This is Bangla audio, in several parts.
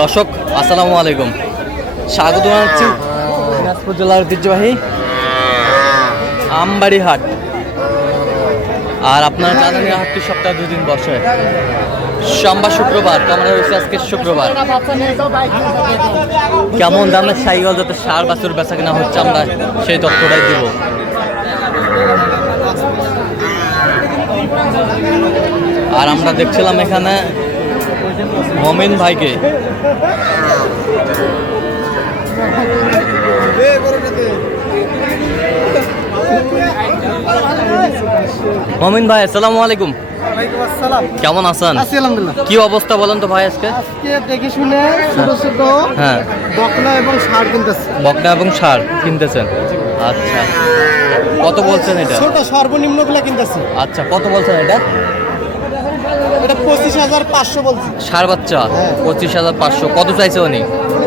দর্শক আসসালামু আলাইকুম, স্বাগত জানাচ্ছি দিনাজপুর জেলার ঐতিহ্যবাহী আমবাড়ি হাট। আর আপনারা জানেন এই হাটটি সপ্তাহে 2 দিন বসে, সোমবার শুক্রবার। তো আমরা রয়েছে আজকে শুক্রবার। কেমন দামের সাইকেল যাতে সার বাছুর বেচা কেনা হচ্ছে আমরা সেই তথ্যটাই দিব। আর আমরা দেখছিলাম এখানে মমিন ভাইকে। মমিন ভাই আসসালামু আলাইকুম। কেমন আছেন? কি অবস্থা বলেন তো ভাই? আজকে দেখে শুনে ছোট ছোট হ্যাঁ বকনা এবং ষাঁড় কিনতেছে। বকনা এবং ষাঁড় কিনতেছেন? আচ্ছা, কত বলছেন এটা? ছোট সর্বনিম্ন গুলা কিনতেছে। আচ্ছা, কত বলছেন এটা? এটা 25,500 বলছি। ষাঁড় বাচ্চা 25,500। কত চাইছে উনি?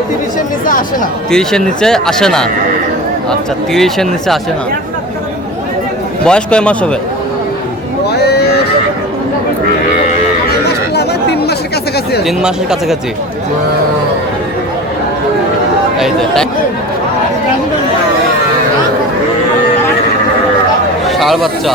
30-এর নিচে আসে না। 30-এর নিচে আসে না। আচ্ছা, 30-এর নিচে আসে না। বয়স কয় মাস হবে? বয়স 3 মাসের কাছাকাছি। 3 মাসের কাছাকাছি। এই যে ষাঁড় বাচ্চা।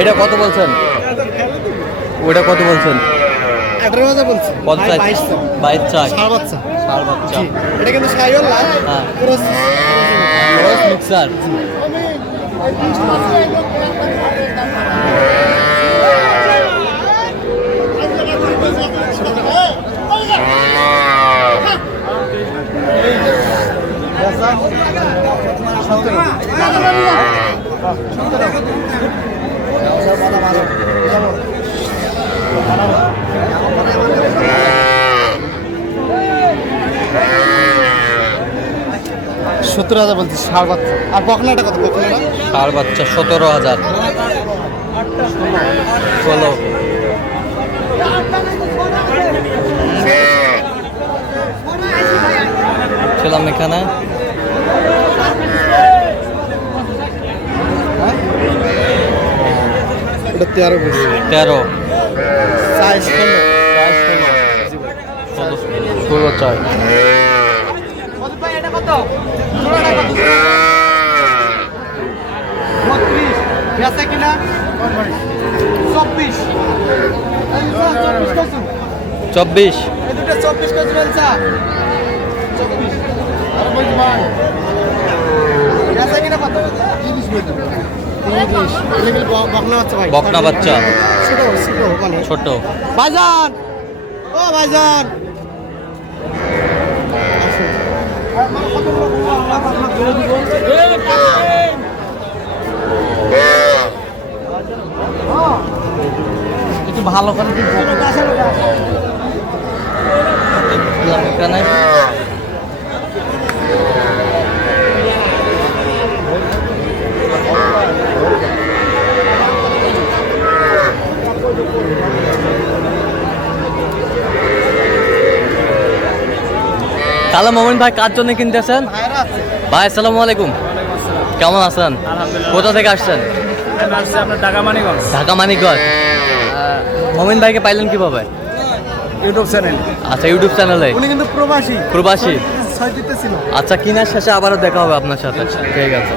এটা কত বলছেন? ওটা কত বলছেন? 18,000 বলছি। কত চাই? 22 চাই। ষাঁড় বাচ্চা। ষাঁড় বাচ্চা। এটা কিন্তু সাইওয়াল না। হ্যাঁ, ক্রস মিক্সার। সত্তর 17,000 বলছি ষাঁড় বাচ্চা। আর বকনাটা কত? বকনাটা ষাঁড় বাচ্চা 17,000। 16। ছিলাম এখানে এটা 13 বলছি। 13। সাইজ 16। 16 চাই। বেচা কিনা 24। 24। এই দুটো 24 কেজি বেচা 24। আর বলছি ভাই বেচা কিনা কত? 30 বলতে। 30 এগুলো বকনা বাচ্চা ভাই। বকনা বাচ্চা ছোট ছোট মানে ছোট। ভাইজান, ও ভাইজান একটু ভালো করে এখানে কালো মোমিন ভাই কার জন্য কিনতেছেন? ভাই আসসালামু আলাইকুম, কেমন আছেন? কোথা থেকে আসছেন? ঢাকা মানিকগঞ্জ। মোমিন ভাইকে পাইলেন কিভাবে? YouTube channel. আচ্ছা, ইউটিউব চ্যানেলে। উনি কিন্তু প্রবাসী। প্রবাসী। ছয় দিতে ছিল। আচ্ছা, কিনার শেষে আবারও দেখা হবে আপনার সাথে। ঠিক আছে।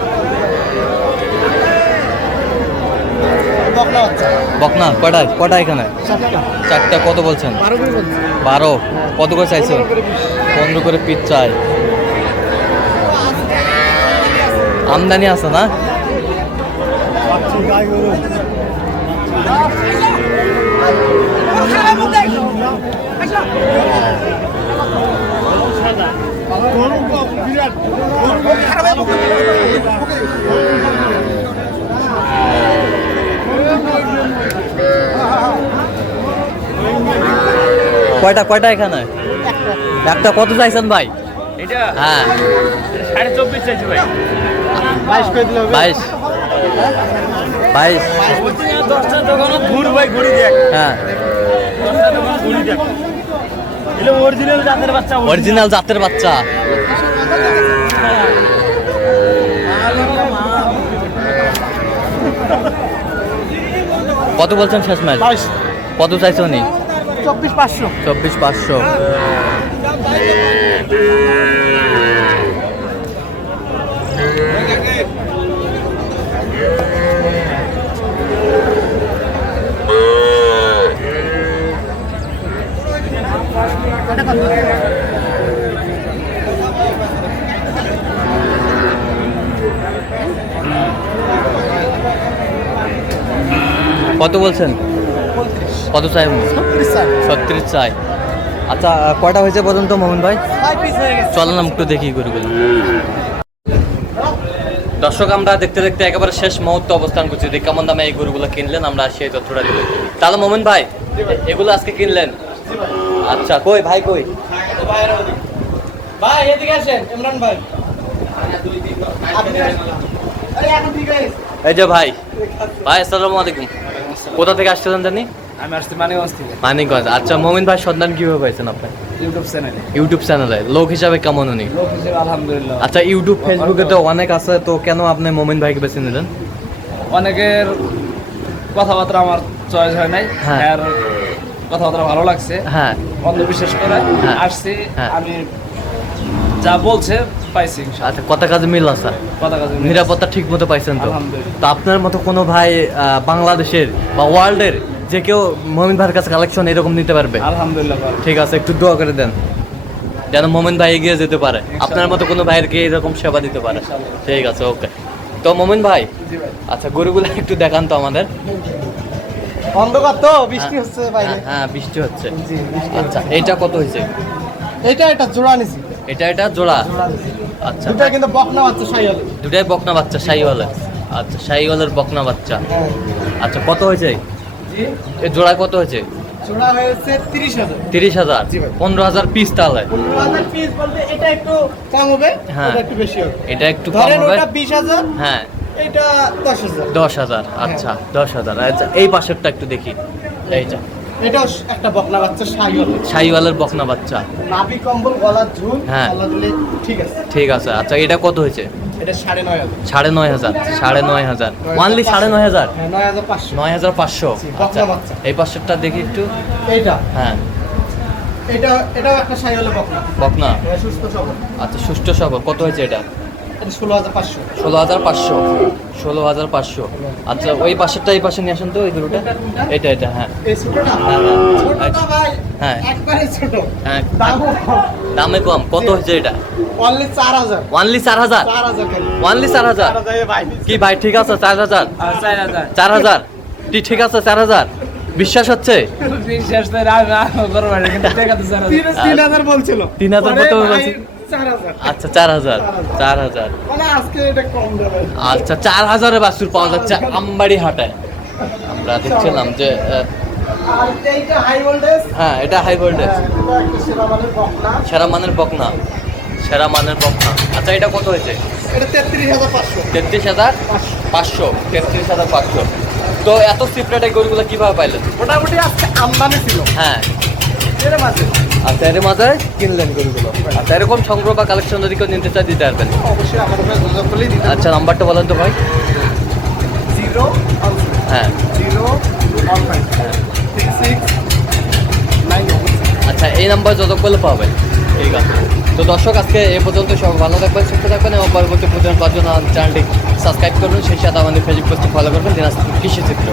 বকনা বাচ্চা। বকনা কটা এখানে? 4টা। কত বলছেন? 12 করে বলছি। 12। কত করে চাইছেন? 15 করে পিস চাই। আমদানি আছে না? কয়টা এখানে? একটা। কত চাইছেন ভাই? এটা হ্যাঁ 24.5 চাইছি ভাই। 22 করে দিলে হবে 22 22 10টা দোকানে ঘুর ভাই ঘুরি দেখ। হ্যাঁ 10টা দোকানে ঘুরি দেখ। এটা অরিজিনাল জাতের বাচ্চা। অরিজিনাল জাতের বাচ্চা। কত বলছেন শেষ ম্যাচ? 22 কত চাইছে উনি? 24,500 24,500। কত বলছেন? কত চাই উনি? 36 চাই। আচ্ছা কয়টা হয়েছে পর্যন্ত মোহন ভাই? 5 পিস হয়ে গেছে। চলেন একটু দেখি গরুগুলো। দর্শক আমরা দেখতে দেখতে একেবারে শেষ মুহূর্তে অবস্থান করছি। যে কেমন দামে এই গরুগুলো কিনলেন আমরা সেই তথ্যটা দিব। তাহলে মোমিন ভাই এগুলো আজকে কিনলেন? আচ্ছা কই ভাই কই? ভাই এদিকে আসেন ইমরান ভাই। আরে এখন ঠিক আছে। এই যে ভাই আসসালামু আলাইকুম। কোথা থেকে আসছিলেন জানি? আমি আসছি মানিকগঞ্জ থেকে, মানিকগঞ্জ। আচ্ছা মোমিন ভাই সন্ধান কিভাবে পাইছেন আপনি? ইউটিউব চ্যানেলে। ইউটিউব চ্যানেলে। লোক হিসাবে কেমন উনি? লোক হিসেবে আলহামদুলিল্লাহ। আচ্ছা ইউটিউব ফেসবুকে তো অনেক আছে, তো কেন আপনি মোমিন ভাইকে বেছে নিলেন? অনেকের কথাবার্তা আমার চয়েস হয় নাই, হ্যাঁ। আর কথাবার্তা ভালো লাগছে, হ্যাঁ অন্ধবিশ্বাস করে হ্যাঁ। আসছি। হ্যাঁ। আমি যা বলছে পাইছি ইনশাআল্লাহ। আচ্ছা কথা কাজে মিল আছে? কথা কাজে মিল আছে। নিরাপত্তা ঠিক মতো পাইছেন তো? আলহামদুলিল্লাহ। তো আপনার মতো কোনো ভাই বাংলাদেশের বা ওয়ার্ল্ডের যে কেউ মোমিন ভাইয়ের কাছে কালেকশন এরকম নিতে পারবে? আলহামদুলিল্লাহ ভালো। ঠিক আছে, একটু দোয়া করে দেন যেন মোমিন ভাই এগিয়ে যেতে পারে, আপনার মতো কোনো ভাইয়েরকে এরকম সেবা দিতে পারে। ঠিক আছে, ওকে। তো মোমিন ভাই জি ভাই। আচ্ছা গরুগুলো একটু দেখান তো আমাদের। অন্ধকার তো বৃষ্টি হচ্ছে বাইরে। হ্যাঁ, হ্যাঁ বৃষ্টি হচ্ছে। জি বৃষ্টি। আচ্ছা এইটা কত হয়েছে? এটা জোড়া নিছি। এটা জোড়া? আচ্ছা দুটা কিন্তু বকনা বাচ্চা শাইওয়াল। দুটাই বকনা বাচ্চা শাহিওয়ালের। আচ্ছা শাহিওয়ালের বকনা বাচ্চা। আচ্ছা কত হয়েছে জি এই জোড়া? কত হয়েছে? জোড়া হয়েছে 30,000। 30,000? জি ভাই। 15,000 পিস তাহলে? 15,000 পিস বলতে এটা একটু কম হবে, হ্যাঁ। এটা একটু বেশি হবে। এটা একটু কম ধরেন হবে। ওটা 20,000, হ্যাঁ এটা 10,000। 10,000। আচ্ছা 10,000। আচ্ছা এই পাশেরটা একটু দেখি। এইটা এটাও একটা বকনা বাচ্চা শাইওয়াল। শাহিওয়ালের বকনা বাচ্চা। নাভি কম্বল গলার ঝুল হ্যাঁ। আল্লাহ দিলে ঠিক আছে। ঠিক আছে। আচ্ছা এটা কত হয়েছে? এটা 9,500। 9,500? 9,500 ওনলি? 9,500? হ্যাঁ 9,500। 9,500। জি, বকনা আচ্ছা বাচ্চা। এই পাশেরটা দেখি একটু। এইটা হ্যাঁ এটাও একটা শাইওয়ালের বকনা। বকনা। এটা সুস্থ সবল। আচ্ছা সুষ্ঠু সবল। কত হয়েছে এটা? এটা 16,500। 16,500। 16,500। আচ্ছা ওই পাশেরটা এই পাশে নিয়ে আসেন তো ওই গরুটা। এটা হ্যাঁ এই ছোটটা? হ্যাঁ, হ্যাঁ। ছোটটা ভাই হ্যাঁ। একবারে ছোট। হ্যাঁ দামও কম। দামে কম। কত হয়েছে এটা? অনলি 4,000। ওনলি 4,000? 4,000 করে। ওনলি 4,000? 4,000 ভাই। কি ভাই ঠিক আছে? 4,000? 4000। 4,000? ঠিক আছে 4,000? বিশ্বাস হচ্ছে? বিশ্বাস তো না করব না, কিন্তু টাকা তো স্যার 3,000 বলছিল। 3,000 কত পরে ভাই বলছে? 4,000। আচ্ছা 4,000। মানে আজকে এটা কম দেবে। আচ্ছা 4,000 এ বাছুর পাওয়া যাচ্ছে আমবাড়ি হাটায়। আমরা দেখছিলাম যে আর এইটা হাই ভোল্টেজ। হ্যাঁ এটা হাই ভোল্টেজ। এটা একটা সেরা মানের বকনা। সেরা মানের বকনা। সেরা মানের বকনা। আচ্ছা এটা কত হয়েছে? এটা 33,500। 33,500? 33,500। তো এত সিপ্রেট এই গরুগুলো কিভাবে পাইলেন? মোটামুটি আজকে আমদানি ছিল। হ্যাঁ এর মাঝে আচ্ছা এর মাথায় কিনলেন গরুগুলো। আচ্ছা এরকম সংগ্রহ বা কালেকশন যদি কেউ নিতে চায় দিতে পারবেন? অবশ্যই আমাদের সাথে যোগাযোগ করলেই দিতে। আচ্ছা নাম্বারটা বলেন তো ভাই। 0 হ্যাঁ 0 36 9। আচ্ছা এই নাম্বার যত করলে পাবেন। ঠিক আছে। তো দর্শক আজকে এই পর্যন্ত সব ভালো থাকবেন, সুস্থ থাকবেন এবং পরবর্তী প্রতিদিন পাওয়ার জন্য চ্যানেলটি সাবস্ক্রাইব করবেন। সেই সাথে আমাদের ফেসবুক পেজটি ফলো করবেন দিনাজপুর কৃষি চিত্র।